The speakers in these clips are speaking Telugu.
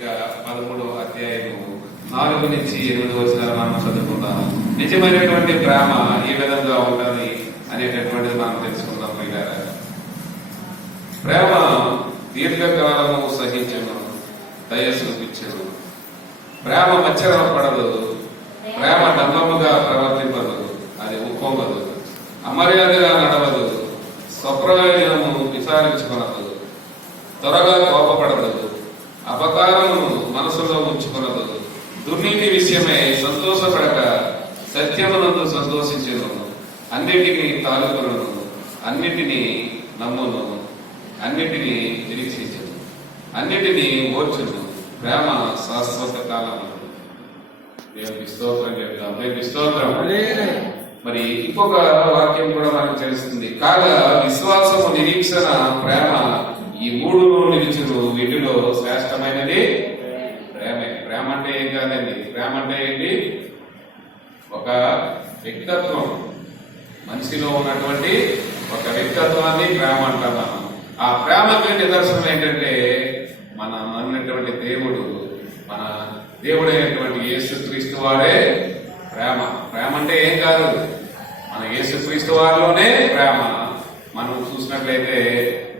పత్రిక 13వ అధ్యాయము 4 నుంచి 8 వచనాలు మనం చదువుకుందాము. నిజమైనటువంటి ప్రేమ ఏ విధంగా ఉండాలి అనేటటువంటిది మనం తెలుసుకుందాం. ప్రేమ దీర్ఘకాలము సహించను, దయ చూపించను. ప్రేమ మచ్చరమ పడదు, ప్రేమ డంబముగా ప్రవర్తింపదు, అది ఉప్పొంగదు, అమర్యాదగా నడవదు, స్వప్రయోజనము విచారించుకొనదు, త్వరగా కోపపడదు, అపకారమును మనసులో ఉంచుకొనదు, దుర్నీతి విషయమై సంతోషపడక సత్యమునందు సంతోషించును, అన్నిటినీ తాలుకొనును, అన్నిటినీ నమ్మును, అన్నిటినీ నిరీక్షించును, అన్నిటినీ ఓర్చును. ప్రేమ శాశ్వత కాలము. దేవునికి స్తోత్రం చెప్తాం. దేవునికి స్తోత్రం. మరి ఇంకొక వాక్యం కూడా మనకు తెలుస్తుంది. కాగా విశ్వాసము, నిరీక్షణ, ప్రేమ ఈ మూడులో నిలిచును, వీటిలో శ్రేష్టమైనది ప్రేమే. ప్రేమ అంటే ఏం కాదండి. ప్రేమ అంటే ఏంటి? ఒక వ్యక్తిత్వం, మనిషిలో ఉన్నటువంటి ఒక వ్యక్తిత్వాన్ని ప్రేమ అంటాం మనం. ఆ ప్రేమకి నిదర్శనం ఏంటంటే మన అన్నటువంటి దేవుడు, మన దేవుడైనటువంటి యేసుక్రీస్తు వారే ప్రేమ. ప్రేమ అంటే ఏం కాదు, మన యేసుక్రీస్తు వారిలోనే ప్రేమ. మనం చూసినట్లయితే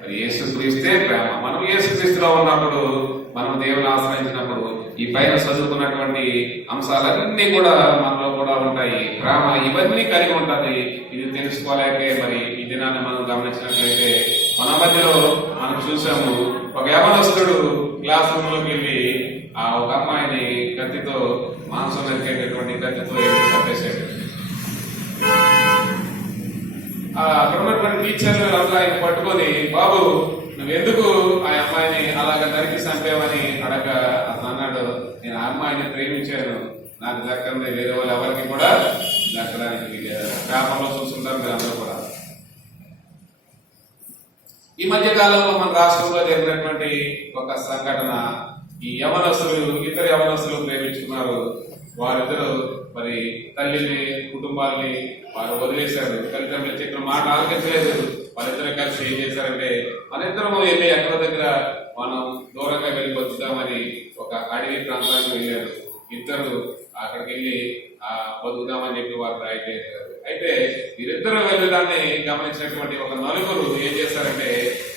మరి యేసుక్రీస్తే ప్రేమ. మనం యేసుక్రీస్తులో ఉన్నప్పుడు, మనం దేవుని ఆశ్రయించినప్పుడు ఈ పైన చదువుకున్నటువంటి అంశాలన్నీ కూడా మనలో కూడా ఉంటాయి. ప్రేమ ఇవన్నీ కలిగి ఉంటుంది. ఇది తెలుసుకోలేకే మరి ఈ దినాన్ని మనం గమనించినట్లయితే మన మధ్యలో మనం చూసాము, ఒక యవనస్తుడు క్లాస్ రూమ్ లోకి వెళ్ళి ఆ ఒక అమ్మాయిని కత్తితో, మాంసం నరికేటటువంటి కత్తితో చంపేశాడు. అక్కడ ఉన్నటువంటి టీచర్లు అంతా ఆయన పట్టుకొని, బాబు నువ్వెందుకు ఆ అమ్మాయిని అలాగ నరికి చంపేవని అడగ అతను అన్నాడు, నేను ఆ అమ్మాయిని ప్రేమించాను, నాకు దక్కంది వేరే వాళ్ళు ఎవరికి కూడా దక్కడానికి. పేపర్లో చూస్తుంటారు మీరు అందరూ కూడా. ఈ మధ్య కాలంలో మన రాష్ట్రంలో జరిగినటువంటి ఒక సంఘటన, ఈ యవనస్తులు ఇద్దరు యవనస్తులు ప్రేమించుకున్నారు. వారిద్దరు మరి తల్లిని, కుటుంబాన్ని వారు వదిలేశారు. తల్లిదండ్రులు చెప్పిన మాట ఆలకించలేదు. వాళ్ళిద్దరు కలిసి ఏం చేశారంటే, మన ఇద్దరము వెళ్ళి ఎక్కడ దగ్గర మనం దూరంగా వెళ్ళి బతుకుదామని ఒక అడవి ప్రాంతానికి వెళ్ళారు. ఇద్దరు అక్కడికి వెళ్ళి బతుకుదామని చెప్పి వారు ప్రయత్నించారు. అయితే వీరిద్దరు వెళ్ళడాన్ని గమనించినటువంటి ఒక నలుగురు ఏం చేశారంటే,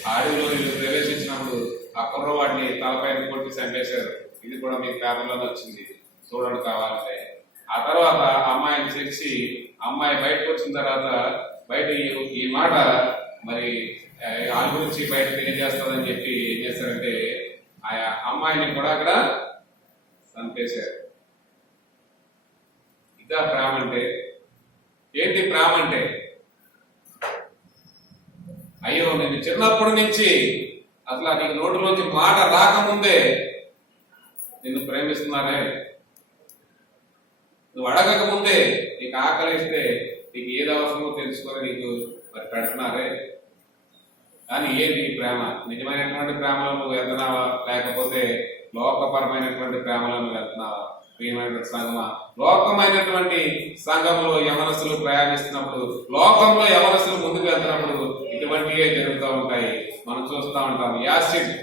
ఆ అడవిలో వీళ్ళు ప్రవేశించినప్పుడు ఆ కుర్రవాడిని తలపైన కొట్టి చంపేశారు. ఇది కూడా మీకు పేపర్లోనే వచ్చింది, చూడండి కావాలంటే. ఆ తర్వాత అమ్మాయిని తెచ్చి, అమ్మాయి బయటకు వచ్చిన తర్వాత బయట ఈ మాట మరి వాళ్ళ గురించి బయట తెలియజేస్తుందని చెప్పి ఏం చేశారంటే, ఆ అమ్మాయిని కూడా అక్కడ చంపేశారు. ఇదా ప్రేమ అంటే? ఏంటి ప్రేమ అంటే? అయ్యో నేను చిన్నప్పటి నుంచి అసలు నీకు నోటిలోంచి మాట రాకముందే నిన్ను ప్రేమిస్తున్నానే, నువ్వు అడగక ముందే నీకు ఆకలిస్తే నీకు ఏది అవసరమో తెలుసుకొని నీకు మరి పెడుతున్నారే. కానీ ఏంటి ప్రేమ? నిజమైనటువంటి ప్రేమలో నువ్వు వెళ్తున్నావా, లేకపోతే లోకపరమైనటువంటి ప్రేమలో నువ్వు వెళ్తున్నావా? ప్రియమైనటువంటి సంఘమా, లోకమైనటువంటి సంఘంలో యవనస్తులు ప్రయాణిస్తున్నప్పుడు, లోకంలో యవనస్తులు ముందుకు వెళ్తున్నప్పుడు ఇటువంటివే జరుగుతూ ఉంటాయి. మనం చూస్తూ ఉంటాం. యాసిడ్,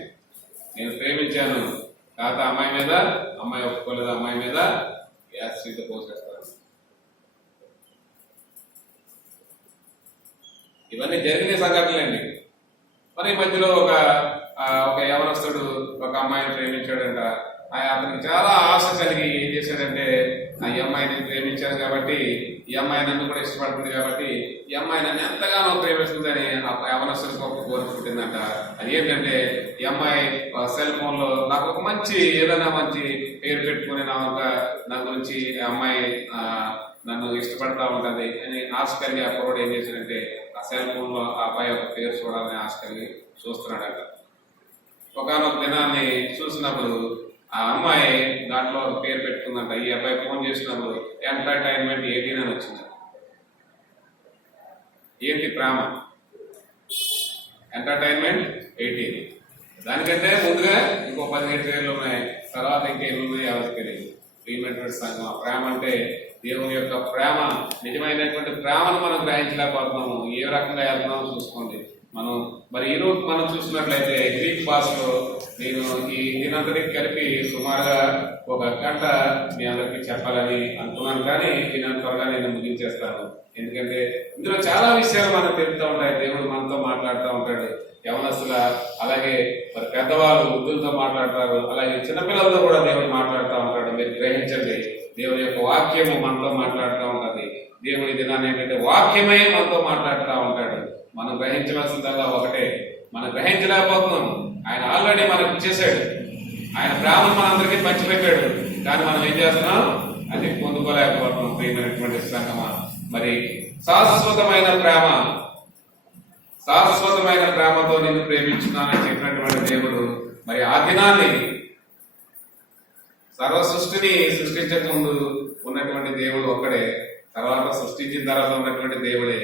నేను ప్రేమించాను కాకపోతే అమ్మాయి మీద, అమ్మాయి ఒప్పుకోలేదు, అమ్మాయి మీద యాసిడ్ పోసేస్తారు. ఇవన్నీ జరిగిన సంఘటనలండి. మరి మధ్యలో ఒక యవనస్తుడు ఒక అమ్మాయిని ప్రేమించాడంట. అతనికి చాలా ఆశ కలిగి ఏం చేశాడంటే, ఈ అమ్మాయిని ప్రేమించాను కాబట్టి, ఈ అమ్మాయి నన్ను కూడా ఇష్టపడుతుంది కాబట్టి, ఈ అమ్మాయి నన్ను ఎంతగానో ప్రేమిస్తుందని ఆ యవనస్తుడికి ఒక కోరిక పుట్టిందంట. అది ఏంటంటే, ఈ అమ్మాయి సెల్ ఫోన్ లో నాకు ఒక మంచి ఏదైనా మంచి పేరు పెట్టుకుని నా గురించి అమ్మాయి నన్ను ఇష్టపడతా ఉంటది అని ఆశ కలిగి ఆ కుర్రోడు ఏం చేశాడంటే, ఆ సెల్ ఫోన్ లో ఆ అబ్బాయి ఒక పేరు చూడాలని ఆశ కలిగి చూస్తున్నాడట. ఒకనొక దినాన్ని చూసినప్పుడు ఆ అమ్మాయి దాంట్లో పేరు పెట్టుకుందంట. ఈ అబ్బాయి ఫోన్ చేసినప్పుడు ఎంటర్టైన్మెంట్ 18 అని వచ్చింది. ఏంటి ప్రేమ? ఎంటర్టైన్మెంట్ 18. దానికంటే ముందుగా ఇంకో 17 పేర్లు ఉన్నాయి, తర్వాత ఇంకేమి ఉన్నాయి ఎవరికి తెలియదు. ప్రియమైనటువంటి సంఘం, ప్రేమ అంటే దేవుని యొక్క ప్రేమ. నిజమైనటువంటి ప్రేమను మనం గ్రహించలేకపోతున్నాము. ఏ రకంగా వెళ్తున్నామో చూసుకోండి. మనం మరి ఈ రోజు మనం చూసినట్లయితే గ్రీక్ భాషలో నేను ఈ దీనంతటికి కలిపి సుమారుగా 1 గంట మీ అందరికీ చెప్పాలని అనుకున్నాను, కానీ దీని త్వరగా నేను ముగించేస్తాను. ఎందుకంటే ఇందులో చాలా విషయాలు మనకు తెలుస్తూ ఉంటాయి. దేవుడు మనతో మాట్లాడుతూ ఉంటాడు. యవనస్తుల అలాగే మరి పెద్దవాళ్ళు వృద్ధులతో మాట్లాడతారు, అలాగే చిన్నపిల్లలతో కూడా దేవుడు మాట్లాడుతూ ఉంటాడు. మీరు గ్రహించండి, దేవుని యొక్క వాక్యము మనతో మాట్లాడుతూ ఉంటుంది. దేవుడి దినాన్ని ఏంటంటే వాక్యమే మనతో మాట్లాడుతూ ఉంటాడు. మనం గ్రహించవలసిందల్లా ఒకటే, మనం గ్రహించలేకపోతున్నాం. ఆయన ఆల్రెడీ మనకు ఇచ్చేసాడు, ఆయన ప్రేమను మనందరికీ పంచిపెట్టాడు, కానీ మనం ఏం చేస్తున్నాం? అది పొందుకోలేకపోతున్నాం. ప్రియమైనటువంటి సంగమా, మరి శాశ్వతమైన ప్రేమ, శాశ్వతమైన ప్రేమతో నిన్ను ప్రేమించున్నానని చెప్పినటువంటి దేవుడు మరి ఆ దినాన్ని సర్వ సృష్టిని సృష్టించక ముందు ఉన్నటువంటి దేవుడు ఒక్కడే, తర్వాత సృష్టించిన తర్వాత ఉన్నటువంటి దేవుడే.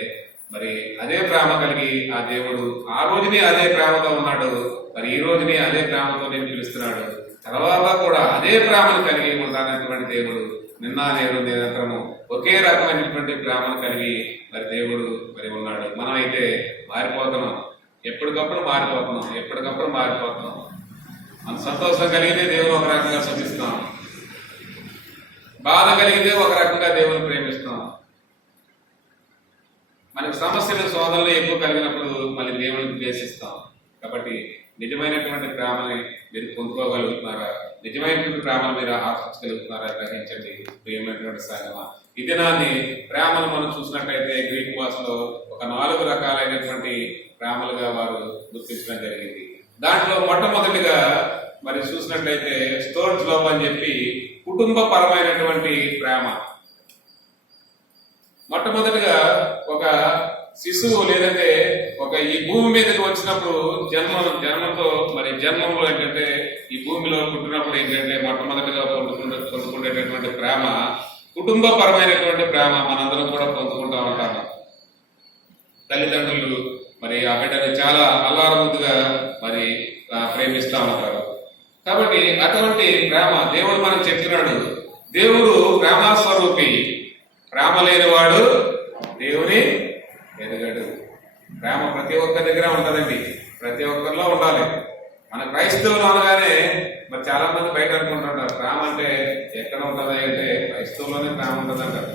మరి అదే ప్రేమ కలిగి ఆ దేవుడు ఆ రోజుని అదే ప్రేమతో ఉన్నాడు, మరి ఈ రోజుని అదే ప్రేమతో నేను పిలుస్తున్నాడు. తర్వాత కూడా అదే ప్రేమను కలిగి ఉంటానటువంటి దేవుడు నిన్న నేడు నిరంతరము ఒకే రకమైనటువంటి ప్రేమను కలిగి మరి దేవుడు మరి ఉన్నాడు. మనమైతే మారిపోతున్నాం, ఎప్పటికప్పుడు మారిపోతున్నాం. మన సంతోషం కలిగితే దేవుడు ఒక రకంగా శోధిస్తాం, బాధ కలిగితే ఒక రకంగా దేవుని ప్రేమిస్తాం. మనకు సమస్యలు శోధనలు ఎక్కువ కలిగినప్పుడు మళ్ళీ దేవుడిని ద్వేషిస్తాం. కాబట్టి నిజమైనటువంటి ప్రేమని మీరు పొందుకోగలుగుతున్నారా? నిజమైనటువంటి ప్రేమను మీరు ఆశించగలుగుతున్నారా? గ్రహించండి ప్రియమైనటువంటి సంగమా. ఈ దినాన్ని ప్రేమను మనం చూసినట్లయితే గ్రీక్ భాషలో ఒక 4 రకాలైనటువంటి ప్రేమలుగా వారు గుర్తించడం జరిగింది. దాంట్లో మొట్టమొదటిగా మరి చూసినట్లయితే స్టోర్జ్ లవ్ అని చెప్పి కుటుంబ పరమైనటువంటి ప్రేమ. మొట్టమొదటిగా ఒక శిశువు లేదంటే ఒక ఈ భూమి మీదకి వచ్చినప్పుడు జన్మంతో మరి జన్మంలో ఏంటంటే ఈ భూమిలో పుట్టినప్పుడు ఏంటంటే మొట్టమొదటిగా పొందుకునేటటువంటి ప్రేమ కుటుంబ పరమైనటువంటి ప్రేమ మనందరం కూడా పొందుకుంటా ఉంటాము. తల్లిదండ్రులు మరి ఆ బిడ్డని చాలా అల్లారముద్దుగా మరి ప్రేమిస్తూ ఉంటారు. కాబట్టి అటువంటి ప్రేమ దేవుడు మనకు చెప్తున్నాడు. దేవుడు ప్రేమస్వరూపి, ప్రేమ లేనివాడు దేవుని ఎదుగడు. ప్రేమ ప్రతి ఒక్కరి దగ్గర ఉంటుందండి, ప్రతి ఒక్కరిలో ఉండాలి. మన క్రైస్తవులు అనగానే మరి చాలా మంది బయట అనుకుంటుంటారు ప్రేమ అంటే ఎక్కడ ఉంటుందా అంటే క్రైస్తవులోనే ప్రేమ ఉంటుంది అంటారు.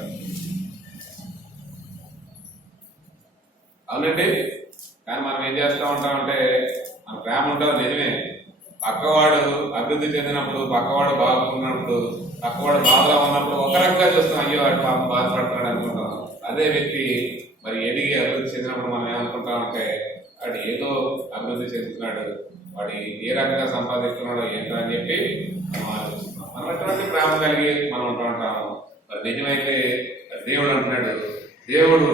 అవునండి, కానీ మనం ఏం చేస్తూ ఉంటామంటే మన ప్రేమ ఉంటుంది నిజమే. పక్కవాడు అభివృద్ధి చెందినప్పుడు, పక్కవాడు బాగున్నప్పుడు, పక్కవాడు బాధలో ఉన్నప్పుడు ఒక రకంగా చూస్తాం, అయ్యో వాడు పాపం బాధపడతాడు అనుకుంటాం. అదే వ్యక్తి మరి ఎదిగి అభివృద్ధి చెందినప్పుడు మనం ఏమనుకుంటామంటే వాడు ఏదో అభివృద్ధి చెందుతున్నాడు, వాడు ఏ రకంగా సంపాదిస్తున్నాడో ఏంటో అని చెప్పి మనం ఆలోచిస్తున్నాం. మనం అటువంటి ప్రేమ కలిగి మనం ఉంటూ ఉంటాము. మరి నిజమైతే దేవుడు అంటున్నాడు, దేవుడు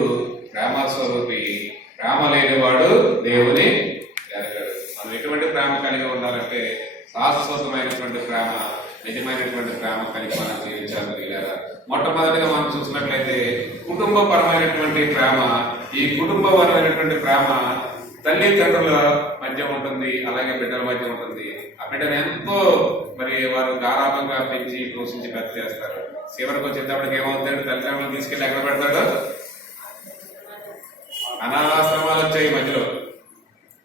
ప్రేమస్వరూపి, ప్రేమ లేనివాడు దేవుని ఎరగడు. మనం ఎటువంటి ప్రేమ కలిగి ఉండాలంటే శాశ్వతమైనటువంటి ప్రేమ, నిజమైనటువంటి ప్రేమ కలిగి మనం జీవించాలి. మొట్టమొదటిగా మనం చూసినట్లయితే కుటుంబపరమైనటువంటి ప్రేమ. ఈ కుటుంబపరమైనటువంటి ప్రేమ తల్లిదండ్రుల మధ్య ఉంటుంది, అలాగే బిడ్డల మధ్య ఉంటుంది. ఆ బిడ్డను ఎంతో మరి వారు గారాభంగా పెంచి పోషించి పెద్ద చేస్తారు. చివరికి వచ్చేటప్పటికి ఏమవుతాడు? తల్లిదండ్రులు తీసుకెళ్ళి ఎక్కడ పెడతాడు? అనాథాశ్రమాలు వచ్చాయి, మధ్యలో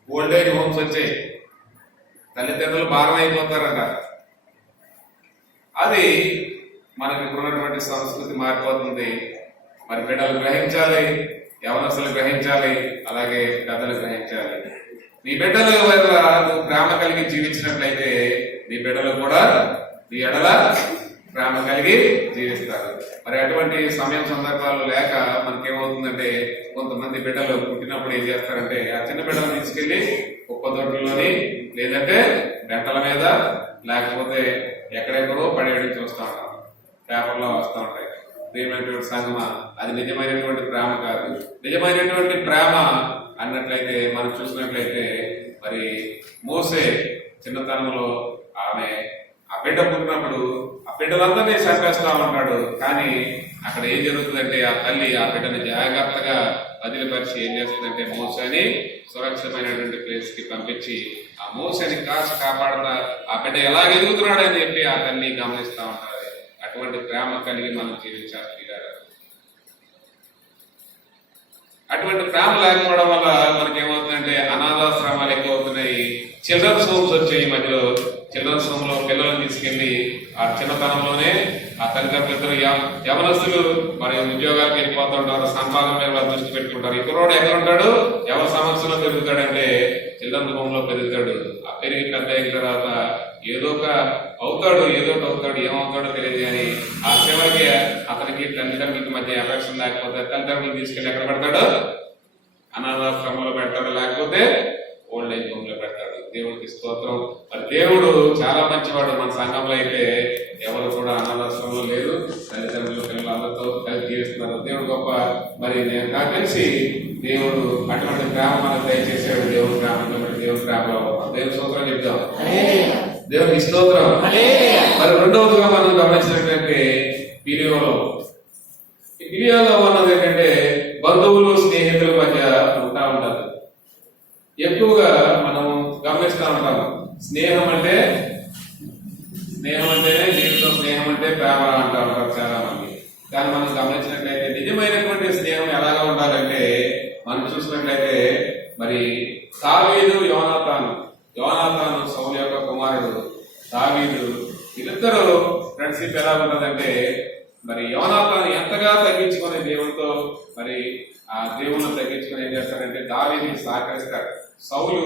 ఓల్డ్ ఏజ్ హోమ్స్ వచ్చాయి. తల్లిదండ్రులు భారం అయిపోతారంట. అది మనకి ఇప్పుడున్నటువంటి సంస్కృతి మారిపోతుంది. మరి బిడ్డలు గ్రహించాలి, యవనస్తులు గ్రహించాలి, అలాగే పెద్దలు గ్రహించాలి. నీ బిడ్డల వల్ల నువ్వు ప్రేమ కలిగి జీవించినట్లయితే నీ బిడ్డలు కూడా నీ ఎడల ప్రేమ కలిగి జీవిస్తారు. మరి అటువంటి సమయం సందర్భాలు లేక మనకేమవుతుందంటే కొంతమంది బిడ్డలు పుట్టినప్పుడు ఏం చేస్తారంటే ఆ చిన్న బిడ్డలు తీసుకెళ్లి కుప్ప తోటలోని లేదంటే గంటల మీద లేకపోతే ఎక్కడెక్కడో పడేయడం చూస్తా ఉంటాం, పేపర్లో వస్తూ ఉంటాయి. ప్రియమైనటువంటి సంగమా, అది నిజమైనటువంటి ప్రేమ కాదు. నిజమైనటువంటి ప్రేమ అన్నట్లయితే మనం చూసినట్లయితే మరి మోసే చిన్నతనంలో ఆమె ఆ బిడ్డ పుట్టినప్పుడు ఆ బిడ్డలందరినీ చంపేస్తా ఉంటాడు. కానీ అక్కడ ఏం జరుగుతుందంటే ఆ తల్లి ఆ బిడ్డని జాగ్రత్తగా వదిలిపరిచి ఏం చేస్తుందంటే మోసని సురక్షితమైనటువంటి ప్లేస్ కి పంపించి ఆ మోసని కాచి కాపాడుతా ఆ బిడ్డ ఎలా ఎదుగుతున్నాడని చెప్పి ఆ తల్లి గమనిస్తా ఉంటారు. అటువంటి ప్రేమ కలిగి మనం జీవించాలి. అటువంటి ప్రేమ లేకపోవడం వల్ల మనకి ఏమవుతుందంటే అనాథాశ్రమాలు ఎక్కువ అవుతున్నాయి. చిల్డ్రన్స్ హోమ్స్ వచ్చాయి. ఈ మధ్యలో చిల్డ్రన్స్ హోమ్ లో పిల్లలను తీసుకెళ్లి ఆ చిన్నతనంలోనే ఆ తల్లిదండ్రులు యవనస్తులు మరి ఉద్యోగాలకు వెళ్ళిపోతూ ఉంటారు, సంపాదన మీద వాళ్ళు దృష్టి పెట్టుకుంటారు. ఈ కుర్రోడు ఎక్కడ ఉంటాడు, ఎవరి సమస్యలో పెరుగుతాడంటే చిల్డ్రన్స్ హోమ్ లో పెరుగుతాడు. ఆ పెరిగి పెద్ద అయిన తర్వాత ఏదో ఒకటి అవుతాడు, ఏమవుతాడో తెలియదు. కానీ ఆ చివరికి అతనికి తల్లిదండ్రులకి మధ్య ఎఫెక్షన్ లేకపోతే తల్లిదండ్రులు తీసుకెళ్లి ఎక్కడ పెడతాడు, అనాథాశ్రమంలో పెడతాడు, లేకపోతే ఓల్డ్ ఏజ్ హోమ్ లో పెడతాడు. దేవుడికి స్తోత్రం. మరి దేవుడు చాలా మంచివాడు. మన సంఘంలో అయితే ఎవరు కూడా అనాథాశ్రమంలో లేరు, తల్లిదండ్రులు పిల్లలు అందరితో కలిసి జీవిస్తున్నారు. దేవుడు గొప్ప. మరి నేను నాకు తెలిసి దేవుడు అటువంటి ప్రేమ మనకు దయచేసాడు. దేవుడు ప్రేమలో దేవుడి ప్రేమలో దేవుడి స్తోత్రం చెప్తాం. దేవుడికి స్తోత్రం. మరి రెండవదిగా మనం గమనించినట్లయితే పిలియోలో ఉన్నది ఏంటంటే బంధువులు స్నేహితుల మధ్య ఉంటా ఉంటారు. ఎక్కువగా మనం గమనిస్తూ ఉంటాము. స్నేహం అంటేనే జీవితం, స్నేహం అంటే ప్రేమ అంటూ ఉంటారు చాలా మంది. కానీ మనం గమనించినట్లయితే నిజమైనటువంటి స్నేహం ఎలాగా ఉండాలంటే మనం చూసినట్లయితే మరి దావీదు యోనాతాను సౌలు యొక్క కుమారుడు దావీదు, వీళ్ళిద్దరూ ఫ్రెండ్షిప్ ఎలా ఉంటుందంటే మరి యోనాతాను ఎంతగా తగ్గించుకుని దేవుడితో మరి ఆ దేవుళ్ళని తగ్గించుకుని ఏం చేస్తాడంటే దావీదుని సహకరిస్తాడు. సౌలు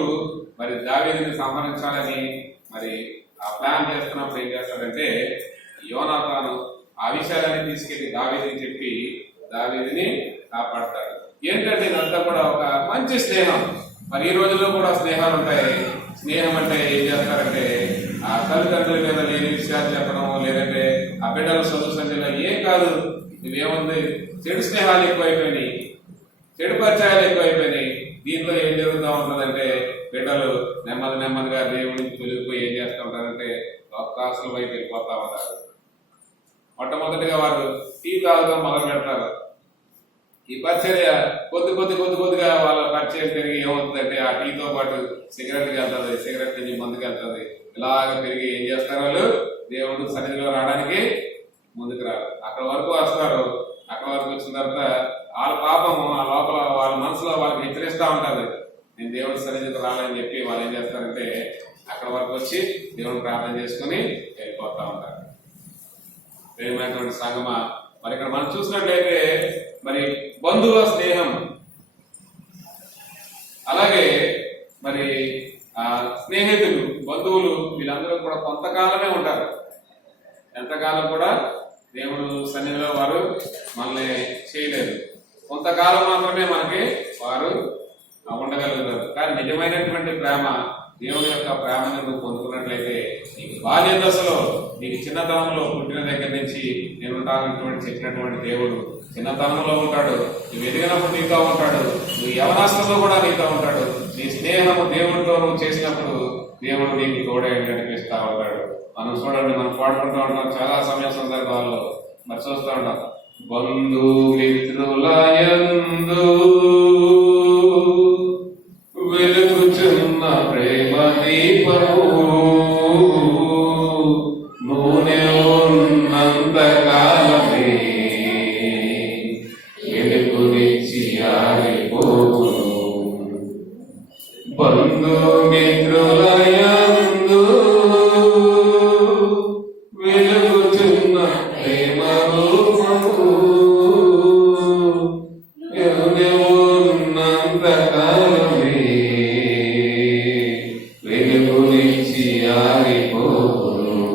మరి దావీదుని సంహరించాలని మరి ఆ ప్లాన్ చేస్తున్నప్పుడు ఏం చేస్తాడంటే యోనాతాను ఆ విషయాలన్నీ తీసుకెళ్లి దావీదుని చెప్పి దావీదుని కాపాడతాడు. ఏంటంటే ఇదంతా కూడా ఒక మంచి స్నేహం. మరి ఈ రోజుల్లో కూడా స్నేహాలు ఉంటాయి. స్నేహం అంటే ఏం చేస్తారంటే ఆ తల్లిదండ్రుల మీద లేని విషయాలు చెప్పడం, లేదంటే ఆ బిడ్డల చదువు సంఖ్యలో ఏం కాదు, ఇవేముంది, చెడు స్నేహాలు ఎక్కువైపోయినాయి, చెడు పరిచయాలు ఎక్కువైపోయినాయి. దీంతో ఏం జరుగుతూ ఉంటుందంటే బిడ్డలు నెమ్మదిగా దేవుడికి తొలిగిపోయి ఏం చేస్తూ ఉంటారంటే క్లాసుల వైపు వెళ్ళిపోతా ఉంటారు. మొట్టమొదటిగా వారు టీ తాగడం మొదలు పెడతారు. ఈ పరిచర్య కొద్దిగా వాళ్ళ పరిచయం పెరిగి ఏమవుతుందంటే ఆ టీతో పాటు సిగరెట్కి వెళ్తుంది, సిగరెట్ నుంచి మందుకు వెళ్తుంది. ఇలాగ పెరిగి ఏం చేస్తారు, వాళ్ళు దేవుడు సన్నిధిలో రావడానికి ముందుకు రారు. అక్కడ వరకు వస్తారు. అక్కడ వరకు వచ్చిన తర్వాత వాళ్ళ పాపము ఆ లోపల వాళ్ళ మనసులో వాళ్ళకి హెచ్చరిస్తూ ఉంటుంది, నేను దేవుడి సన్నిధికి రాలని చెప్పి వాళ్ళు ఏం చేస్తారంటే అక్కడ వరకు వచ్చి దేవుడిని ప్రార్థన చేసుకుని వెళ్ళిపోతా ఉంటారు. ప్రేమైనటువంటి సంగమా, మరి ఇక్కడ మనం చూసినట్లయితే మరి బంధువుల స్నేహం, అలాగే మరి ఆ స్నేహితులు, బంధువులు, వీళ్ళందరూ కూడా కొంతకాలమే ఉంటారు. ఎంతకాలం కూడా దేవుడు సన్నిధిలో వారు మనల్ని చేయలేదు. కొంతకాలం మాత్రమే మనకి వారు ఉండగలుగుతారు. కానీ నిజమైనటువంటి ప్రేమ, దేవుని యొక్క ప్రేమను నువ్వు పొందుకున్నట్లయితే నీకు బాల్య దశలో, నీకు చిన్నతనంలో పుట్టిన దగ్గర నుంచి నేను ఉంటానటువంటి చెప్పినటువంటి దేవుడు చిన్నతనంలో ఉంటాడు. నువ్వు ఎదిగినప్పుడు నీతో ఉంటాడు, నువ్వు యవనాస్తంలో కూడా నీతో ఉంటాడు. నీ స్నేహము దేవుడితో నువ్వు చేసినప్పుడు దేవుడు నీకు తోడే నడిపిస్తా ఉంటాడు. మనం చూడండి, మనం పాడుకుంటూ ఉంటాం చాలా సమయ సందర్భాల్లో, మరి చూస్తూ ఉంటాం, బంధుమిత్రుల యందు వెలుగుచున్న ప్రేమ దీపము నూనె ఉన్నంత కాలమే వెలుగునిచ్చి ఆరిపోవును. బంధుమిత్రుల యందు వెలుగుచున్న ప్రేమ రూపము ఉన్నంత కాలమే వెలుగునిచ్చి ఆరిపోవును.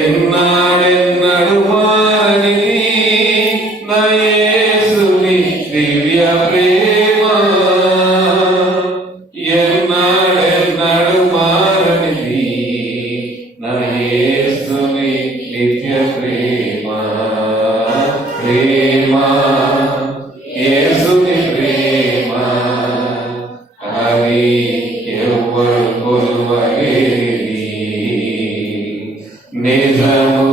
ఎన్నాడెన్నడు మారిని నా యేసుని దివ్య ప్రేమ, ఎన్నాడెన్నడు మారనిది నా యేసుని నిత్య ప్రేమ. ప్రేమ యేసుని ప్రేమ, అది ఎవ్వరు కొలువలేనిది. నిజము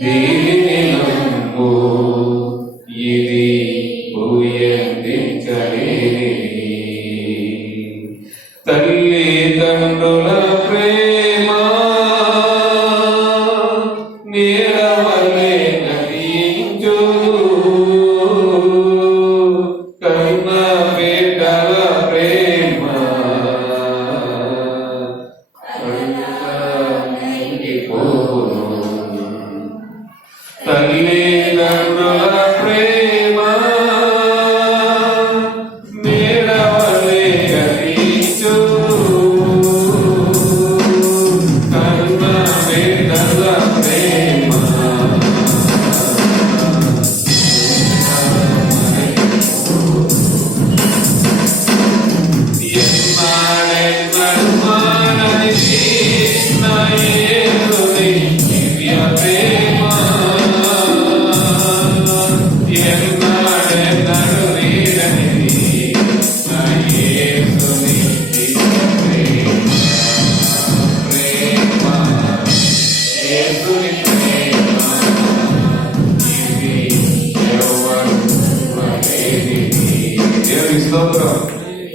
దీనిని నమ్ము, ఇది ఊయందించలేనిది. తల్లిదండ్రుల ప్రేమ నీడవలే నటించును, కరుణల ప్రేమ నీడవలే గతించు కరుణల ప్రేమ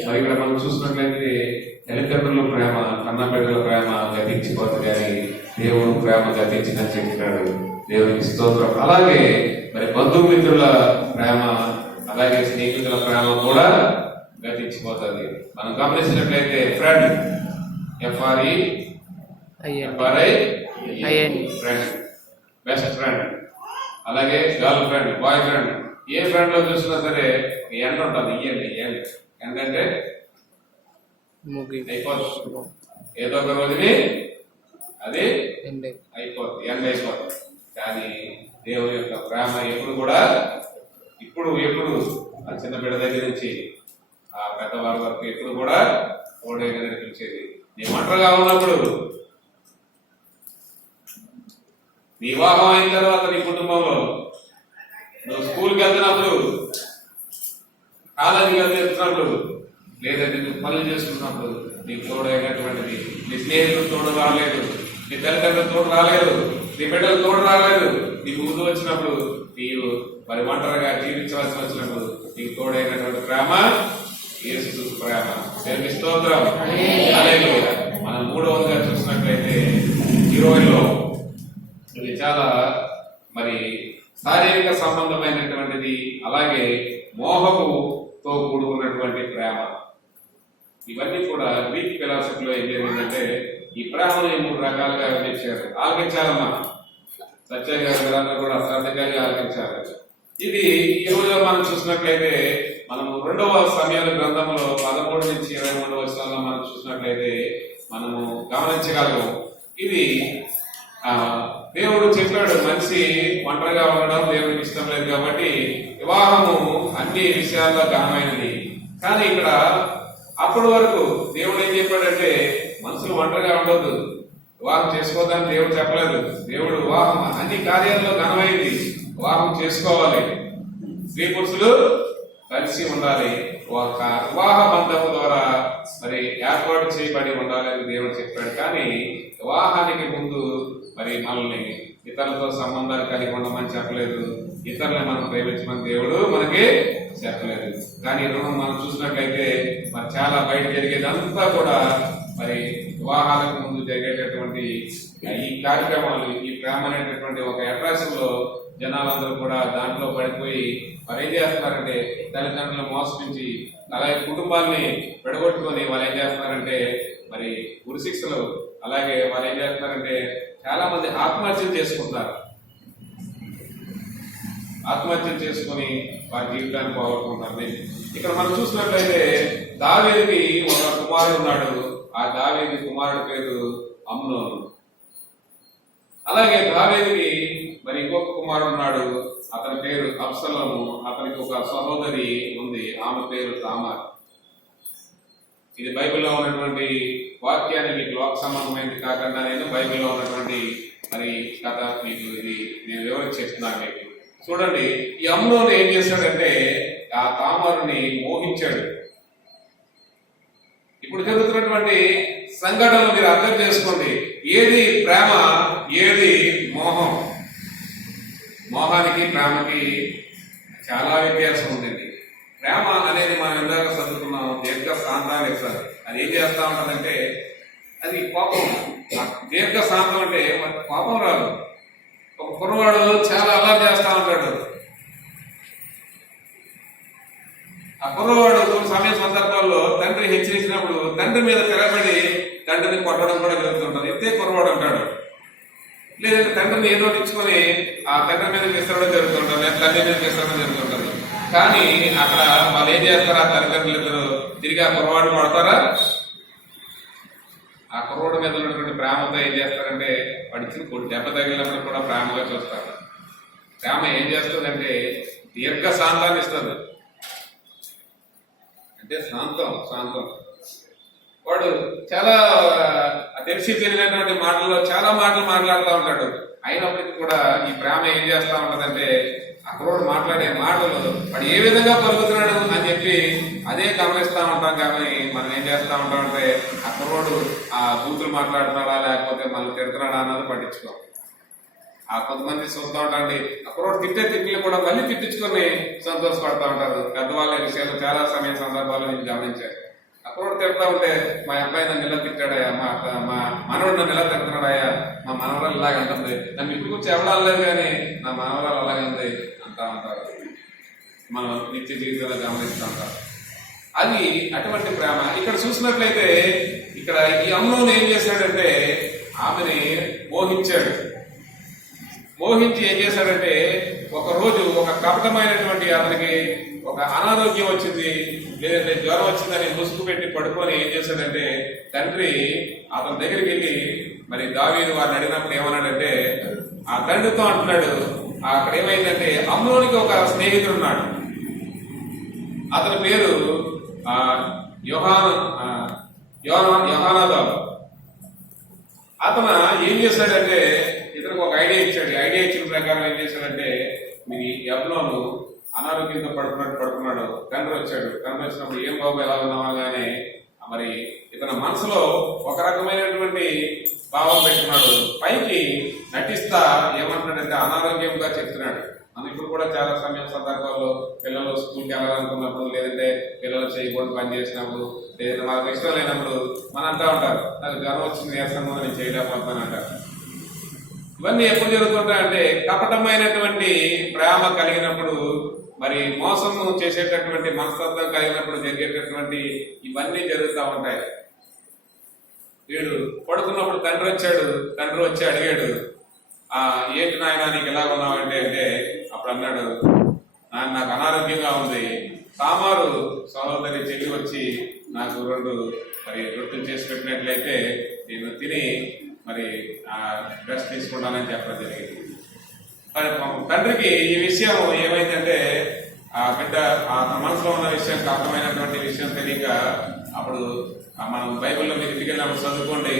మరి ఇక్కడ మనం చూసినట్లయితే తల్లిదండ్రుల ప్రేమ కన్న బిడ్డల ప్రేమ గతించిపోతుంది కానీ దేవుడు ప్రేమ గతించిందని చెప్పినాడు. దేవునికి స్తోత్రం. అలాగే మరి బంధుమిత్రుల ప్రేమ అలాగే స్నేహితుల ప్రేమ కూడా గతించిపోతుంది. మనం గమనించినట్లయితే friend FREND friend best friend, అలాగే గర్ల్ ఫ్రెండ్ బాయ్ ఫ్రెండ్. ఏ ఫ్రెండ్ లో చూసినా సరే ఎండ ఉంటుంది. ఇయ్యండి ఏంటంటే అయిపోతుంది, ఏదో ఒక రోజుని అది అయిపోతుంది, ఎండ్ అయిపోతుంది. కానీ దేవుని యొక్క ప్రేమ ఎప్పుడు కూడా ఎప్పుడు ఆ చిన్న బిడ్డ దగ్గర నుంచి ఆ పెద్దవారి వరకు ఎప్పుడు కూడా తోడేగా నడిపించేది. నీ ఒంటరిగా ఉన్నప్పుడు, నీ వివాహం అయిన తర్వాత నీ కుటుంబంలో నువ్వు స్కూల్కి వెళ్తున్నప్పుడు, కాలేజీకి వెళ్తున్నప్పుడు, లేదంటే నువ్వు పనులు చేసుకున్నప్పుడు నీకు తోడైనటువంటిది నీ స్నేహితులు తోడు రాలేదు, నీ తల్లిదండ్రులు తోడు రాలేదు, నీ బిడ్డలు తోడు రాలేదు. నీకు ముందు వచ్చినప్పుడు నీవు మరి ఒంటరిగా జీవించవలసి వచ్చినప్పుడు నీకు తోడైనటువంటి ప్రేమ యేసు ప్రేమ. దేవుని స్తోత్రం. హల్లెలూయా. మనం 3వదిగా చూసినట్లయితే 20లో ఇది చాలా మరి శారీరక సంబంధమైనటువంటిది, అలాగే మోహముతో కూడుకున్నటువంటి ప్రేమ. ఇవన్నీ కూడా గ్రీక్ ఫిలాసఫీలో ఏం జరిగిందంటే ఈ ప్రేమను 3 రకాలుగా వివరించారు. ఆలకించాలమ్మా, సత్య గారు కూడా శ్రద్ధగా ఆలకించారు. ఇది ఈ రోజు మనం చూసినట్లయితే మనము 2వ సమయాల గ్రంథంలో 13 నుంచి 23 వచనాల్లో మనం చూసినట్లయితే మనము గమనించగలము. ఇది దేవుడు చెప్పాడు, మనిషి ఒంటరిగా ఉండడం దేవుడికి ఇష్టం లేదు కాబట్టి వివాహము అన్ని విషయాల్లో ఘనమైనది. కానీ ఇక్కడ అప్పటి వరకు దేవుడు ఏం చెప్పాడంటే మనుషులు ఒంటరిగా ఉండొద్దు, వివాహం చేసుకోవద్దని దేవుడు చెప్పలేదు. దేవుడు వివాహం అన్ని కార్యాల్లో ఘనమైంది, వివాహం చేసుకోవాలి, స్త్రీ పురుషులు కలిసి ఉండాలి, ఒక వివాహ బంధము ద్వారా మరి ఏర్పాటు చేయబడి ఉండాలని దేవుడు చెప్పాడు. కానీ వివాహానికి ముందు మరి మనల్ని ఇతరులతో సంబంధాలు కలిగి ఉండమని చెప్పలేదు, ఇతరులని మనం ప్రేమించమని దేవుడు మనకి చెప్పలేదు. కానీ మనం చూసినట్లయితే మరి చాలా బయట జరిగేదంతా కూడా మరి వివాహాలకు ముందు జరిగేటటువంటి ఈ కార్యక్రమాలు, ఈ ప్రేమ అనేటటువంటి ఒక అట్రాక్షన్ లో జనాలందరూ కూడా దాంట్లో పడిపోయి మరి ఏం చేస్తున్నారంటే తల్లిదండ్రులను మోసపించి అలాగే కుటుంబాన్ని విడగొట్టుకొని వాళ్ళు ఏం చేస్తున్నారంటే మరి ఉరిశిక్షలు, అలాగే వాళ్ళు ఏం చేస్తున్నారంటే చాలా మంది ఆత్మహత్యలు చేసుకుంటున్నారు. ఆత్మహత్యలు చేసుకుని వారి జీవితాన్ని పోగొట్టుకుంటారు. ఇక్కడ మనం చూసినట్లయితే దావీదుకి ఒక కుమారుడు ఉన్నాడు. ఆ దావీదు కుమారుడు పేరు అమ్నోను. అలాగే దావీదుకి మరి ఇంకొక కుమారుడు ఉన్నాడు, అతని పేరు అబ్సలోము. అతనికి ఒక సహోదరి ఉంది, ఆమె పేరు తామార్. ఇది బైబిల్లో ఉన్నటువంటి వాక్యాన్ని మీకు లోక సంబంధమైనది కాకుండా నేను బైబిల్లో ఉన్నటువంటి మరి కథ మీకు ఇది నేను వివరించేస్తున్నాను మీకు. చూడండి, ఈ అమ్నోను ఏం చేశాడంటే ఆ తామారుని మోహించాడు. ఇప్పుడు జరుగుతున్నటువంటి సంఘటనలు మీరు అర్థం చేసుకోండి. ఏది ప్రేమ, ఏది మోహం. మోహానికి ప్రేమకి చాలా వ్యత్యాసం ఉందండి. ప్రేమ అనేది మనం ఇందాక చదువుకున్నాం, దీర్ఘ శాంతాన్ని ఇస్తారు. అది ఏం చేస్తా ఉంటుందంటే అది కోపం. దీర్ఘ శాంతం అంటే కోపం రాదు. ఒక కుర్రవాడు చాలా అల్లరి చేస్తా ఉంటాడు. ఆ కుర్రవాడు కొన్ని సమయ సందర్భాల్లో తండ్రి హెచ్చరించినప్పుడు తండ్రి మీద తిరగబడి తండ్రిని కొట్టడం కూడా జరుగుతుంటుంది. ఎత్తే కుర్రవాడు అంటాడు. లేదంటే తండ్రిని ఏదో ఇచ్చుకొని ఆ తండ్రి మీద విసరడం జరుగుతుంటుంది, లేదా తల్లి మీద విసరడం జరుగుతుంటుంది. కానీ అక్కడ వాళ్ళు ఏం చేస్తారు, ఆ తల్లిదండ్రులు ఇద్దరు తిరిగి ఆ కుర్రవాడు పడతారా? ఆ కుర్రోడు మీద ఉన్నటువంటి ప్రేమతో ఏం చేస్తారంటే వాడి ఇచ్చిన దెబ్బ తగిలినప్పుడు కూడా ప్రేమగా చూస్తారు. ప్రేమ ఏం చేస్తుందంటే దీర్ఘ శాంతాన్ని ఇస్తుంది. అంటే శాంతం వాడు చాలా తెలిసి తెలియనటువంటి మాటల్లో చాలా మాటలు మాట్లాడుతూ ఉంటాడు. అయినప్పటికీ కూడా ఈ ప్రేమ ఏం చేస్తా ఉంటదంటే అక్కడోడు మాట్లాడే మాటలు వాడు ఏ విధంగా పలుకుతున్నాడు అని చెప్పి అదే గమనిస్తూ ఉంటాం. కానీ మనం ఏం చేస్తా ఉంటామంటే అక్కడోడు ఆ బూతులు మాట్లాడుతున్నాడా లేకపోతే మళ్ళీ తిడుతున్నాడా అన్నది పట్టించుకోం. ఆ కొంతమంది చూస్తూ ఉంటాండి, అక్కడోడు తిట్టే తిట్లు కూడా మళ్ళీ తిట్టించుకొని సంతోషపడతా ఉంటారు. పెద్దవాళ్ళ విషయాలు చాలా సమయ సందర్భాల్లో నేను గమనించాను. అక్కడోడు తిడతా ఉంటే మా అబ్బాయి నన్ను ఇలా తిట్టాడయా, మా మనవడు నన్ను ఇలా తిడుతున్నాడయా, మా మనవరాలు ఇలాగ అంటుంది, నన్ను ఇప్పుడు గురించి ఎవడలేదు కానీ నా మనవరాలు అలాగంది అంటా ఉంటారు. మనం నిత్య జీవితంలో గమనిస్తూ ఉంటారు. అది అటువంటి ప్రేమ. ఇక్కడ చూసినట్లయితే ఇక్కడ ఈ అమ్నోను ఏం చేశాడంటే ఆమెని మోహించి ఏం చేశాడంటే ఒక రోజు ఒక కపటమైనటువంటి అతనికి ఒక అనారోగ్యం వచ్చింది, లేదంటే జ్వరం వచ్చిందని ముసుగు పెట్టి పడుకొని ఏం చేశాడంటే తండ్రి అతని దగ్గరికి వెళ్ళి మరి దావీదు వారిని అడిగినప్పుడు ఏమన్నాడంటే ఆ తండ్రితో అంటున్నాడు, అక్కడ ఏమైందంటే అమ్నోనికి ఒక స్నేహితుడు ఉన్నాడు, అతని పేరు యోహానాదాబు. అతను ఏం చేశాడంటే ఇతనికి ఒక ఐడియా ఇచ్చాడు. ఐడియా ఇచ్చిన ప్రకారం ఏం చేశాడంటే మీరు అబ్నోను అనారోగ్యంతో పడుకున్నాడు, తండ్రి వచ్చాడు. తండ్రి వచ్చినప్పుడు ఏం బాబు ఎలా ఉన్నావా కానీ మరి ఇతని మనసులో ఒక రకమైనటువంటి భావం పెట్టుకున్నాడు. పైకి నటిస్తా ఏమంటున్నాడంటే అనారోగ్యంగా చెప్తున్నాడు. మనం ఇప్పుడు కూడా చాలా సందర్భాల్లో పిల్లలు స్కూల్కి వెళ్ళాలనుకున్నప్పుడు, లేదంటే పిల్లలు చేయకూడదు పని చేసినప్పుడు, లేదంటే వాళ్ళకి ఇష్టం లేనప్పుడు మన అంటా ఉంటారు నాకు జ్వరం వచ్చింది నీరసంగా నేను చేయలేకపోతానంటారు. ఇవన్నీ ఎప్పుడు జరుగుతుంటాయంటే కపటమైనటువంటి ప్రేమ కలిగినప్పుడు, మరి మోసం చేసేటటువంటి మనస్తత్వం కలిగినప్పుడు జరిగేటటువంటి ఇవన్నీ జరుగుతూ ఉంటాయి. వీడు పడుకున్నప్పుడు తండ్రి వచ్చి అడిగాడు, ఏంటి నాయన నీకు ఎలా ఉన్నావంటే అంటే అప్పుడు అన్నాడు, నాకు అనారోగ్యంగా ఉంది, తామారు సహోదరి చెల్లి వచ్చి నాకు 2 రొట్టెలు చేసి పెట్టినట్లయితే నేను తిని మరి రెస్ట్ తీసుకుంటానని చెప్పడం జరిగింది. తండ్రికి ఈ విషయం ఏమైందంటే ఆ బిడ్డ తన మనసులో ఉన్న విషయం అర్థమైనటువంటి విషయం తెలియక అప్పుడు మనం బైబిల్లో మీరు ఇంటికి వెళ్ళినప్పుడు చదువుకుంటే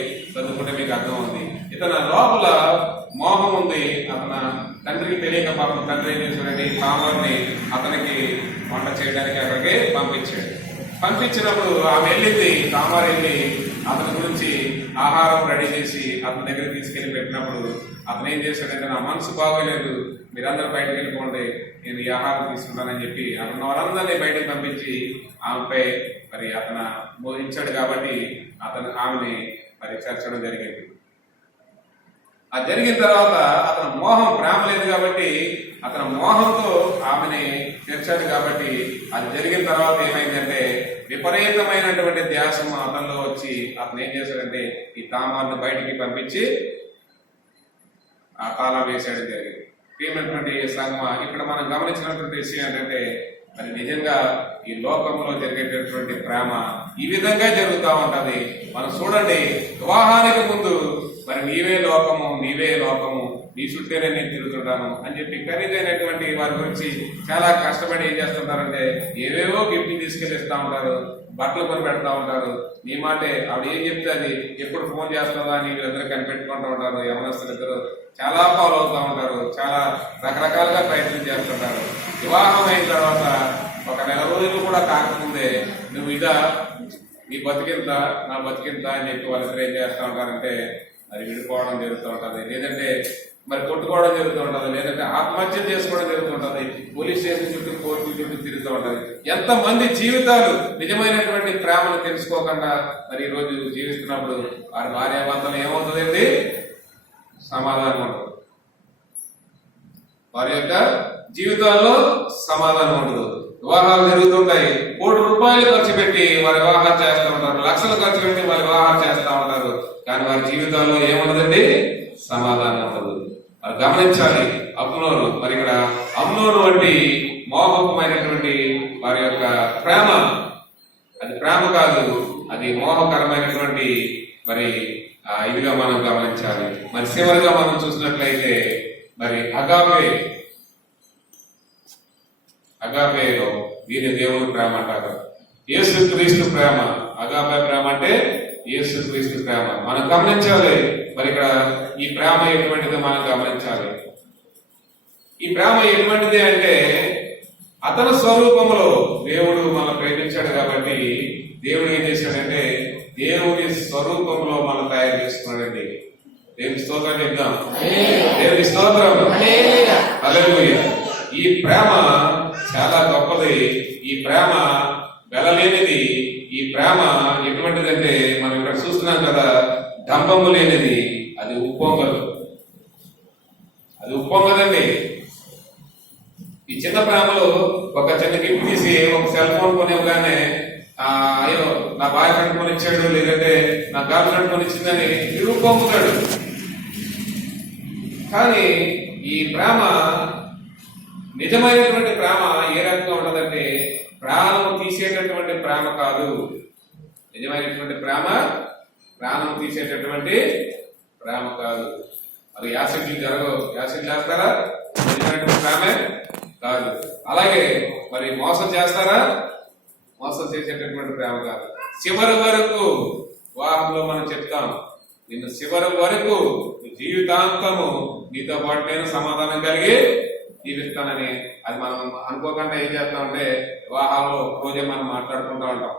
మీకు అర్థం ఉంది. ఇతని లోపల మోహం ఉంది. అతను తండ్రికి తెలియక పాపం తండ్రి ఏం చేశాడంటే తామర్ని అతనికి వంట చేయడానికి అక్కడికి పంపించినప్పుడు ఆమె తామారు వెళ్ళి అతని గురించి ఆహారం రెడీ చేసి అతని దగ్గర తీసుకెళ్లి పెట్టినప్పుడు అతను ఏం చేశాడంటే నా మనసు బాగోలేదు, మీరందరూ బయటకు వెళ్ళిపోండి, నేను ఈ ఆహారం తీసుకుంటానని చెప్పి అతను వాళ్ళందరినీ బయటకు పంపించి ఆమెపై మరి అతను మోహించాడు. కాబట్టి ఆమెని మరి చేర్చడం జరిగింది. ఆ జరిగిన తర్వాత అతను మోహం ప్రేమ లేదు కాబట్టి అతను మోహంతో ఆమెని తెచ్చాడు. కాబట్టి అది జరిగిన తర్వాత ఏమైందంటే విపరీతమైనటువంటి ధ్యాసం అతనిలో వచ్చి అతను ఏం చేశాడంటే ఈ తామార్ను బయటికి పంపించి ఆ తాళం వేసేయడం జరిగింది. ప్రియమైనటువంటి సంగమ, ఇక్కడ మనం గమనించినటువంటి విషయం ఏంటంటే మరి నిజంగా ఈ లోకంలో జరిగేటటువంటి ప్రేమ ఈ విధంగా జరుగుతూ ఉంటది. మనం చూడండి, వివాహానికి ముందు మరి నీవే లోకము నీ చుట్టేనే నేను తిరుగుతుంటాను అని చెప్పి ఖరీదైనటువంటి వారి గురించి చాలా కష్టపడి ఏం చేస్తుంటారంటే ఏవేవో గిఫ్ట్లు తీసుకెళ్ళిస్తా ఉంటారు, బట్టలు కొని పెడతా ఉంటారు. నీ మాటే ఆవిడ ఏం చెప్తే అది ఎప్పుడు ఫోన్ చేస్తుందా అని వీళ్ళిద్దరు కనిపెట్టుకుంటూ ఉంటారు. యవనస్తులు ఇద్దరు చాలా ఫాలో అవుతూ ఉంటారు, చాలా రకరకాలుగా ప్రయత్నం చేస్తుంటారు. వివాహం అయిన తర్వాత ఒక నెల రోజులు కూడా కాకముందే నువ్వు నీ బతికింత నా బతికింత అని చెప్పి వాళ్ళిద్దరు ఏం చేస్తూ ఉంటారంటే మరి విడిపోవడం జరుగుతూ ఉంటుంది, లేదంటే మరి కొట్టుకోవడం జరుగుతూ ఉంటుంది, లేదంటే ఆత్మహత్య చేసుకోవడం జరుగుతుంటది, పోలీస్ స్టేషన్ చుట్టూ కోర్టు చుట్టూ తిరుగుతూ ఉంటది. ఎంతమంది జీవితాలు నిజమైనటువంటి ప్రేమను తెలుసుకోకుండా మరి ఈ రోజు జీవిస్తున్నప్పుడు వారి భార్యాభర్తలు ఏమవుతుందండి, సమాధానం ఉండదు. వారి యొక్క జీవితాల్లో సమాధానం ఉండదు. వివాహాలు జరుగుతుంటాయి. ₹1,00,00,000 ఖర్చు పెట్టి వారి వివాహాలు చేస్తూ ఉంటారు, లక్షలు ఖర్చు పెట్టి వారి వివాహాలు చేస్తూ ఉంటారు. కానీ వారి జీవితాల్లో ఏముండదండి, సమాధానం ఉండదు. అది గమనించాలి. అమ్నోను, మరి ఇక్కడ అమ్నోను వంటి మోహకమైనటువంటి వారి యొక్క ప్రేమ, అది ప్రేమ కాదు, అది మోహకరమైనటువంటి మరి ఇదిగా మనం గమనించాలి. మరి చివరిగా మనం చూసినట్లయితే మరి అగాపేలో దీని దేవుని ప్రేమ అంటారు. యేసుక్రీస్తు ప్రేమ. అగాపే ప్రేమ అంటే యేసుక్రీస్తు ప్రేమ. మనం గమనించాలి. మరి ఇక్కడ ఈ ప్రేమ ఎటువంటిదో మనం గమనించాలి. ఈ ప్రేమ ఎటువంటిది అంటే అతని స్వరూపంలో దేవుడు మనం ప్రేమించాడు కాబట్టి దేవుడు ఏం చేశాడంటే దేవుని స్వరూపంలో మనం తయారు చేసుకున్నాడండి. దేవుని స్తోత్రం చెప్దాం. దేవుని స్తోత్రం. హల్లెలూయా. ఈ ప్రేమ చాలా గొప్పది. ఈ ప్రేమ వెలలేనిది. ఈ ప్రేమ ఎటువంటిదంటే మనం ఇక్కడ చూస్తున్నాం కదా, డంబము లేనిది. అది ఉప్పొంగదు. అది ఉప్పొంగదండి. ఈ చిన్న ప్రేమలో ఒక చిన్న గిఫ్ట్ తీసి ఒక సెల్ ఫోన్ కొనివ్వగానే అయ్యో నా బాయ్ ఫ్రెండ్ కొనిచ్చాడు, లేదంటే నా గర్ల్ ఫ్రెండ్ కొనిచ్చిందని ఉప్పొంగుతాడు. కానీ ఈ ప్రేమ, నిజమైనటువంటి ప్రేమ ఏ రకంగా ఉండదంటే ప్రాణం తీసేటటువంటి ప్రేమ కాదు. నిజమైనటువంటి ప్రేమ ప్రాణం తీసేటటువంటి ప్రేమ కాదు. అది యాసిడ్లు జరగవు. యాసిడ్ చేస్తారా? నిజమైనటువంటి ప్రేమే కాదు. అలాగే మరి మోసం చేస్తారా? మోసం చేసేటటువంటి ప్రేమ కాదు. చివరి వరకు వివాహంలో మనం చెప్తాం, నిన్ను చివరి వరకు జీవితాంతము నీతో పాటు నేను సమాధానం కలిగి జీవిస్తానని. అది మనం అనుకోకుండా ఏం చేస్తామంటే వివాహాల్లో రోజే మనం మాట్లాడుకుంటూ ఉంటాం.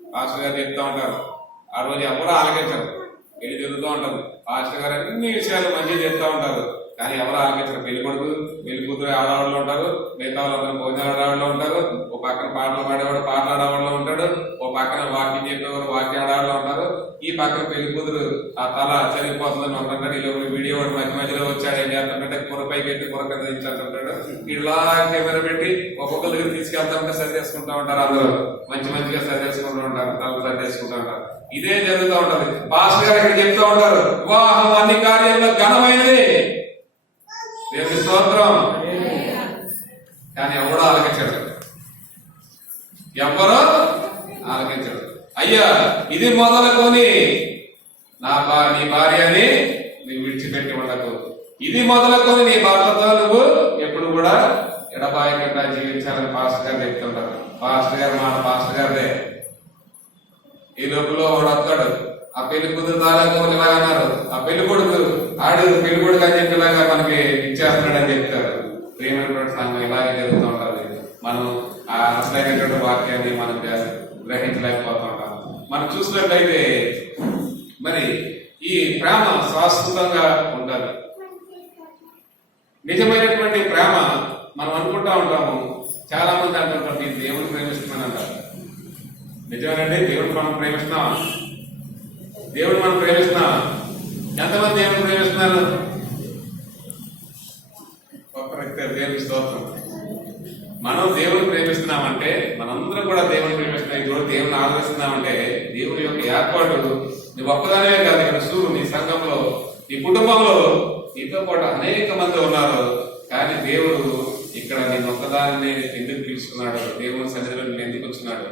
పాస్టర్ గారు చెప్తా ఉంటారు, ఆ రోజు ఎవరు ఆలకించరు, పెళ్లి తిరుగుతూ ఉంటారు. పాస్టర్ గారు అన్ని విషయాలు మంచిగా చెప్తా ఉంటారు, కానీ ఎవరు ఆలకించరు. పెళ్లి కొడుకు పెళ్లి కూతురు ఆడవాళ్ళు ఉంటారు, మిగతా వాళ్ళందరూ భోజనాలు ఆడవాళ్ళు ఉంటారు, ఓ పక్కన పాటలు పాడేవాడు పాటలు ఆడవాళ్ళు ఉంటాడు, ఓ పక్కన వాక్యం చెప్పేవారు వాక్యం ఆడవాళ్ళు ఉంటారు, ఈ పక్కన పెళ్లి కూతురు ఆ తల చనిపోతుందని ఉంటుంటాడు. ఇలా వీడియో వాడు మధ్య మధ్యలో వచ్చాడు, ఏం చేస్తుంటే కూరపైకి పెట్టి కూర కింద దించుంటుంటాడు. ఇలా కెమెరా పెట్టి ఒక్కొక్క దగ్గర తీసుకెళ్తామంటే సరి చేసుకుంటా ఉంటారు. అందరూ మంచిగా సరి చేసుకుంటూ ఉంటారు, తలకు సరి చేసుకుంటూ ఉంటారు. ఇదే జరుగుతూ ఉంటది. పాస్టర్ గారు ఇక్కడ చెప్తూ ఉంటారు, వివాహం అన్ని కార్యంలో ఘనమైనది. దేవుని స్తోత్రం. కానీ ఎవడో ఆలకించడు, ఎవరో ఆలకించడు. అయ్యా ఇది మొదలుకొని నీ భార్యని నువ్వు విడిచిపెట్టి ఉండకు. ఇది మొదలుకొని నీ భర్తతో నువ్వు ఎప్పుడు కూడా ఎడబాయకుండా జీవించాలని పాస్టర్ గారు చెప్తుంటారు. పాస్టర్ గారు మాట పాస్టర్ గారిదే. ఈ లోపల వాడు వస్తాడు, ఆ పెళ్లి కూతురు తాలూకు ఇలాగా అన్నారు, ఆ పెళ్లి కొడుకు పెళ్లి కొడుకు అని చెప్పి ఇలాగా మనకి ఇచ్చేస్తున్నాడు అని చెప్తారు. ప్రేమైనటువంటి సంఘం ఇలాగే జరుగుతూ ఉంటుంది. మనం ఆ అసలైనటువంటి వాక్యాన్ని మనం గ్రహించలేకపోతూ ఉంటాం. మనం చూసినట్లయితే మరి ఈ ప్రేమ శాశ్వతంగా ఉండాలి. నిజమైనటువంటి ప్రేమ మనం అనుకుంటా ఉంటాము. చాలా మంది అంటుంటారు, నేను దేవుని ప్రేమిస్తున్నాను అంటారు. నిజమేనండి, దేవుడు మనం ప్రేమిస్తున్నాం. దేవుడు మనం ప్రేమిస్తున్నాం. ఎంతమంది దేవుని ప్రేమిస్తున్నారు? దేవుని స్తోత్రం. మనం దేవుని ప్రేమిస్తున్నామంటే, మనందరం కూడా దేవుని ప్రేమిస్తున్నాం, ఇప్పుడు దేవుని ఆదరిస్తున్నామంటే దేవుని యొక్క ఏర్పాటు నీ ఒక్కదానివే కాదు. ఇక్కడ నీ సంఘంలో, నీ కుటుంబంలో నీతో పాటు అనేక మంది ఉన్నారు. కానీ దేవుడు ఇక్కడ నేను ఒక్కదాన్ని ఎందుకు పిలుచుకున్నాడు? దేవుని సన్నిధిలో నేను ఎందుకు వచ్చినాడు?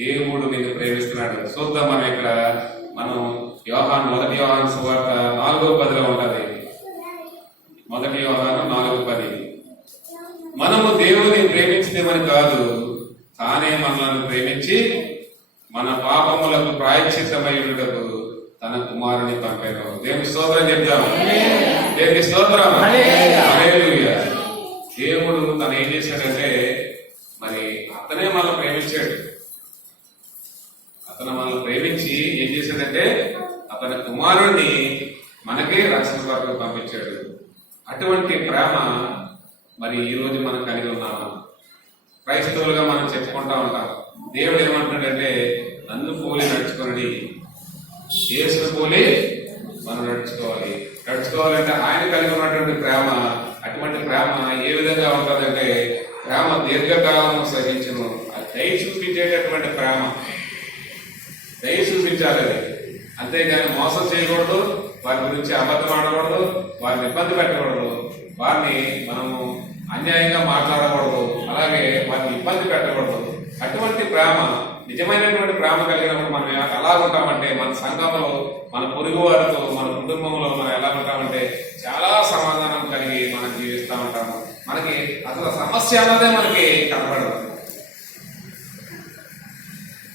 దేవుడు నిన్ను ప్రేమిస్తున్నాడు. చూద్దాం. మనం ఇక్కడ మొదటి యోహాను సువార్త 4:10 ఉంటది. మొదటి యోహాను 4:10. మనము దేవుని ప్రేమించదేమని కాదు, తానే మనల్ని ప్రేమించి మన పాపములకు ప్రాయశ్చిత్తమయ్యుటకు తన కుమారుని పంపాను. దేవుని స్తోత్రం చెప్తాం. దేవుని స్తోత్రం. హల్లెలూయా. దేవుడు తను ఏం చేశాడంటే మరి అతనే మనల్ని ప్రేమించాడు. అతను మనల్ని ప్రేమించి ఏం చేశాడంటే అతని కుమారుణ్ణి మనకే రక్షణ కొరకు పంపించాడు. అటువంటి ప్రేమ మరి ఈ రోజు మనం కలిగి ఉన్నాము. క్రైస్తవులుగా మనం చెప్పుకుంటా ఉంటాం. దేవుడు ఏమంటున్నాడంటే నన్ను పోలి నడుచుకోండి, యేసును పోలి మనం నడుచుకోవాలంటే ఆయన కలిగి ఉన్నటువంటి ప్రేమ, అటువంటి ప్రేమ ఏ విధంగా ఉంటుందంటే ప్రేమ దీర్ఘకాలము సహించును. అది దయ చూపించేటటువంటి ప్రేమ, దయ చూపించాలి అది. అంతేగాని మోసం చేయకూడదు, వారి గురించి అబద్ధం ఆడకూడదు, వారిని ఇబ్బంది పెట్టకూడదు, వారిని మనము అన్యాయంగా మాట్లాడకూడదు, అలాగే వారిని ఇబ్బంది పెట్టకూడదు. అటువంటి ప్రేమ, నిజమైనటువంటి ప్రేమ కలిగినప్పుడు మనం ఎలా ఉంటామంటే, మన సంఘంలో, మన పొరుగు వారితో, మన కుటుంబంలో మనం ఎలా ఉంటామంటే చాలా సమాధానం కలిగి మనం జీవిస్తూ ఉంటాము. మనకి అసలు సమస్య అన్నదే మనకి కనబడదు.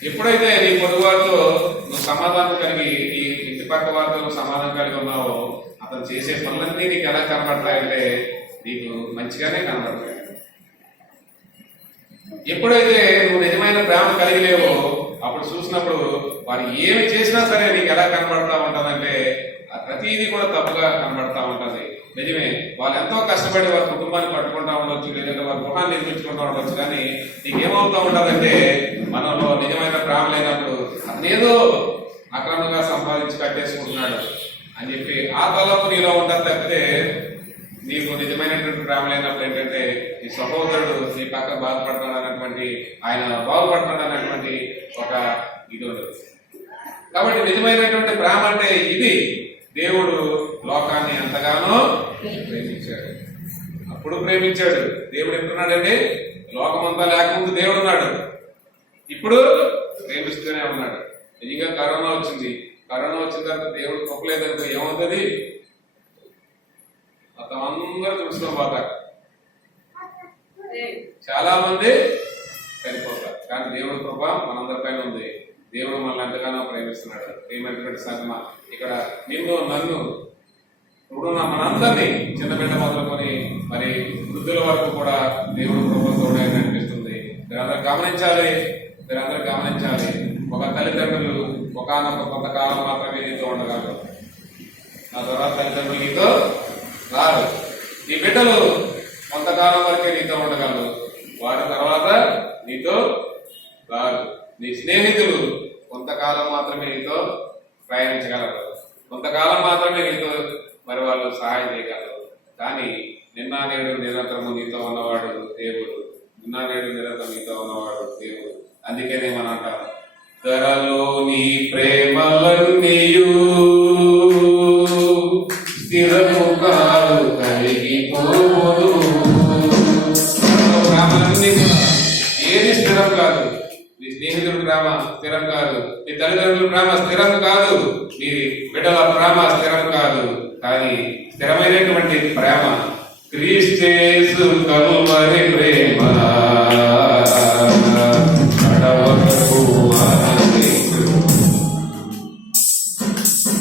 ఎప్పుడైతే నీ పొరుగు వారితో నువ్వు సమాధానం కలిగి, నీ ఇంటి పక్క వారితో నువ్వు సమాధానం కలిగి ఉన్నావో, అతను చేసే పనులన్నీ నీకు ఎలా కనబడతాయంటే నీకు మంచిగానే కనబడతాయి. ఎప్పుడైతే నువ్వు నిజమైన ప్రేమ కలిగి లేవో, అప్పుడు చూసినప్పుడు వారు ఏమి చేసినా సరే నీకు ఎలా కనబడతా ఉంటుందంటే ప్రతిదీ కూడా తప్పుగా కనబడతా ఉంటుంది. నిజమే, వాళ్ళు ఎంతో కష్టపడి వారి కుటుంబాన్ని పట్టుకుంటా ఉండొచ్చు, లేదంటే వారి గృహాన్ని నిర్మించుకుంటా ఉండొచ్చు, కానీ నీకేమవుతా ఉంటుందంటే మనలో నిజమైన ప్రేమ లేనప్పుడు అతనేదో అక్రమంగా సంపాదించి కట్టేసుకుంటున్నాడు అని చెప్పి ఆ తలపు నీలో ఉంటుంది తప్పితే, నీకు నిజమైనటువంటి ప్రేమ లేనప్పుడు ఏంటంటే ఈ సహోదరుడు నీ పక్క బాధపడుతున్నాడు అనేటువంటి, ఆయన బాగుపడుతున్నాడు అనేటువంటి ఒక ఇది ఉండదు. కాబట్టి నిజమైనటువంటి ప్రేమ అంటే ఇది. దేవుడు లోకాన్ని ఎంతగానో ప్రేమించాడు. అప్పుడు ప్రేమించాడు. దేవుడు ఎప్పుడున్నాడండి? లోకమంతా లేకముందు దేవుడు ఉన్నాడు, ఇప్పుడు ప్రేమిస్తూనే ఉన్నాడు. నిజంగా కరోనా వచ్చింది. కరోనా వచ్చిన తర్వాత దేవుడు గొప్పలేదంటే ఏమవుతుంది? మొత్తం అందరూ తుడుచుకోబోతారు, చాలా మంది చనిపోతారు. కానీ దేవుడి కృప మనందరిపైన ఉంది. దేవుడు మనల్ని ఎంతగానో ప్రేమిస్తున్నాడు. ప్రేమైనటువంటి సంగమా, ఇక్కడ నిన్ను, నన్ను, ఇప్పుడు మనందరినీ, చిన్న బిడ్డ మొదలుకొని మరి వృద్ధుల వరకు కూడా దేవుడు కృపతో అనిపిస్తుంది. మీరందరూ గమనించాలి. ఒక తల్లిదండ్రులు ఒకనొక కొంతకాలం మాత్రమే నీతో ఉండగలరు. నా తర్వాత తల్లిదండ్రులు నీతో రారు. నీ బిడ్డలు కొంతకాలం వరకే నీతో ఉండగలరు, వారి తర్వాత నీతో రారు. నీ స్నేహితులు కొంతకాలం మాత్రమే నీతో ప్రయాణించగలరు, కొంతకాలం మాత్రమే నీతో మరి వాళ్ళు సహాయం చేయగలరు. కానీ నిన్న నేడు నిరంతరము నీతో ఉన్నవాడు దేవుడు. నిన్న నేడు నిరంతరం నీతో ఉన్నవాడు దేవుడు. అందుకనే మనం అంటాం, ధరలో నీ ప్రేమలన్నీయు స్థిరము కాదు కలిగిపోదు. ప్రేమలన్నీ ఏది స్థిరం కాదు. నీ స్నేహితుడి ప్రేమ స్థిరం కాదు, నీ తల్లిదండ్రుల ప్రేమ స్థిరం కాదు, నీ బిడ్డల ప్రేమ స్థిరం కాదు. కానీ స్థిరమైనటువంటి ప్రేమ క్రీస్తు కలువరి